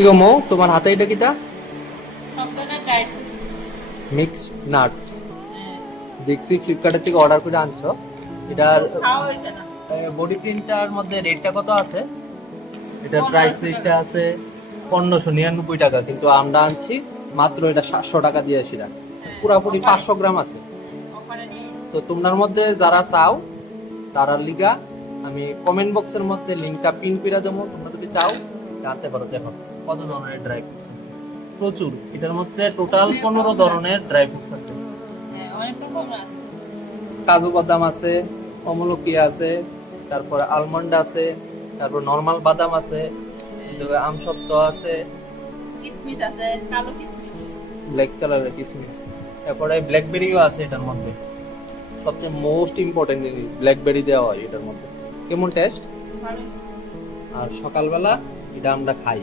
কি গো মৌ, তোমার হাতে এটা কিটা? সব ধরনের ড্রাই ফ্রুটস। Mixed nuts. দেখছি ফ্লিপকার্টের থেকে অর্ডার করে আনছো। এটার খাওয়া হয়েছে না। বডি প্রিন্টার মধ্যে রেটটা কত আছে? এটার 1500 প্রাইস টাকা। রেটটা আছে 1599 টাকা, কিন্তু আমরা আনছি মাত্র এটা 700 টাকা দিয়ে সেটা পুরাপুরি অফারে। 500 গ্রাম আছে। অফারে নিয়ে এসেছি। তো তোমার মধ্যে যারা চাও তারা লিগা আমি কমেন্ট বক্সের মধ্যে লিংকটা পিন করে দেবো, তোমরা যদি চাও জানতে পারো। দেখো কত ধরনের ড্রাই ফ্রুটস আছে, প্রচুর। এটার মধ্যে টোটাল 15 ধরনের ড্রাই ফ্রুটস আছে। হ্যাঁ, অনেক রকম আছে। কাজু বাদাম আছে, অমলকি আছে, তারপরে আলমন্ড আছে, তারপর নর্মাল বাদাম আছে, আমসত্ত্ব আছে, কিসমিস আছে, কালো কিসমিস। ব্ল্যাক কালারের কিসমিস, তারপরে ব্ল্যাকবেরিও আছে এটার মধ্যে। সবচেয়ে মোস্ট ইম্পর্টেন্ট জিনিস ব্ল্যাকবেরি দেওয়া হয় এটার মধ্যে। কেমন টেস্ট! ভালো। আর সকালবেলা এটা আমরা খাই।